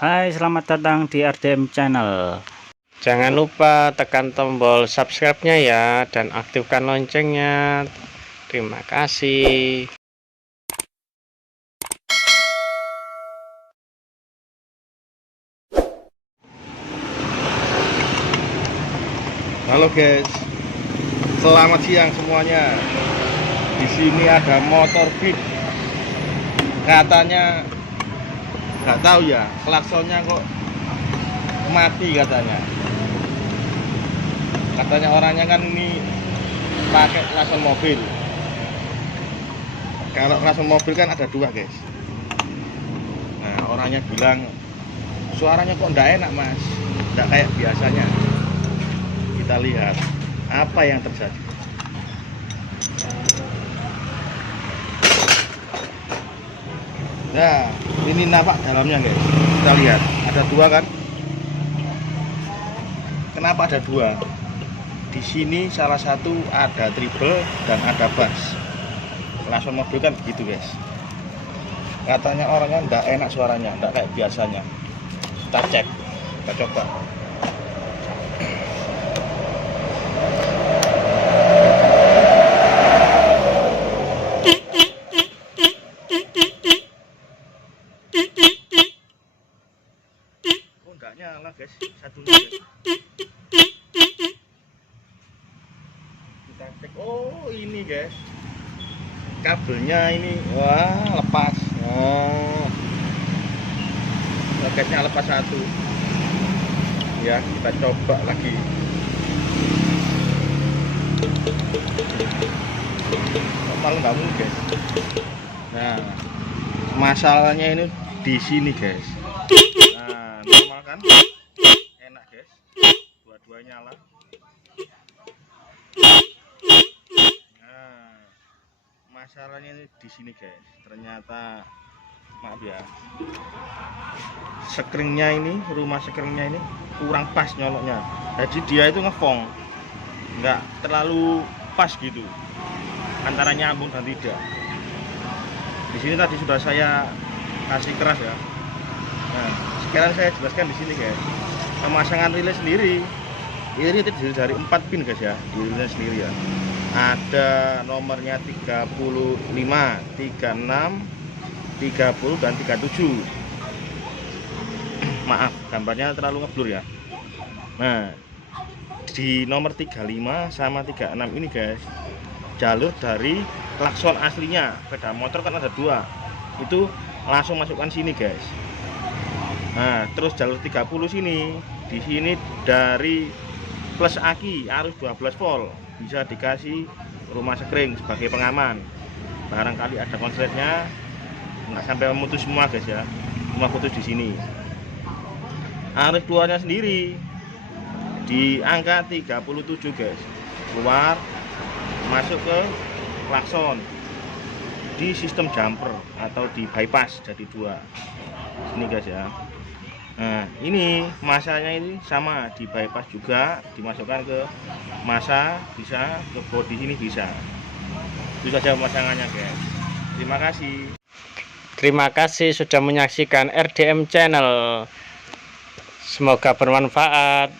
Hai, selamat datang di RDM Channel. Jangan lupa tekan tombol subscribe-nya ya dan aktifkan loncengnya. Terima kasih. Halo guys, selamat siang semuanya. Di sini ada motor Beat. Katanya nggak tahu ya, klaksonnya kok mati katanya. Katanya orangnya kan ini pakai klakson mobil. Kalau klakson mobil kan ada dua guys. Nah orangnya bilang suaranya kok nggak enak mas, nggak kayak biasanya. Kita lihat apa yang terjadi. Nah, ini nampak dalamnya guys. Kita lihat, ada dua kan? Kenapa ada dua? Di sini salah satu ada treble dan ada bass. Klakson mobil kan begitu guys. Katanya orangnya nggak enak suaranya, nggak kayak biasanya. Kita cek, kita coba. Oh enggak nyala guys, satunya guys. Kita cek, oh ini guys, kabelnya ini, wah lepas. Oh, soketnya lepas satu. Ya kita coba lagi. Normal nggak mungkin guys. Nah masalahnya ini di sini guys. Nah normal kan, enak guys, dua-duanya nyala. Nah masalahnya ini di sini guys. Ternyata maaf ya, sekringnya ini, rumah sekringnya ini kurang pas nyoloknya. Jadi dia itu ngefong, nggak terlalu pas gitu antara nyambung dan tidak. Di sini tadi sudah saya kasih keras ya. Nah, sekarang saya jelaskan di sini guys. Pemasangan relay sendiri, ini terdiri dari 4 pin guys ya, di relay sendiri ya. Ada nomornya 35, 36, 30 dan 37. Maaf, gambarnya terlalu ngeblur ya. Nah, di nomor 35 sama 36 ini guys, jalur dari klakson aslinya. Beda motor kan ada dua, itu langsung masukkan sini guys. Nah terus jalur 30 sini, di sini dari plus aki arus 12 volt bisa dikasih rumah sekring sebagai pengaman. Barangkali ada konsletnya nggak sampai memutus semua guys ya, cuma putus di sini. Arus keluarnya sendiri di angka 37 guys, keluar masuk ke klakson di sistem jumper atau di bypass, jadi dua ini guys ya. Nah ini masanya ini sama, di bypass juga, dimasukkan ke masa, bisa ke bodi ini bisa. Itu saja pemasangannya guys. Terima kasih. Terima kasih sudah menyaksikan RDM Channel. Semoga bermanfaat.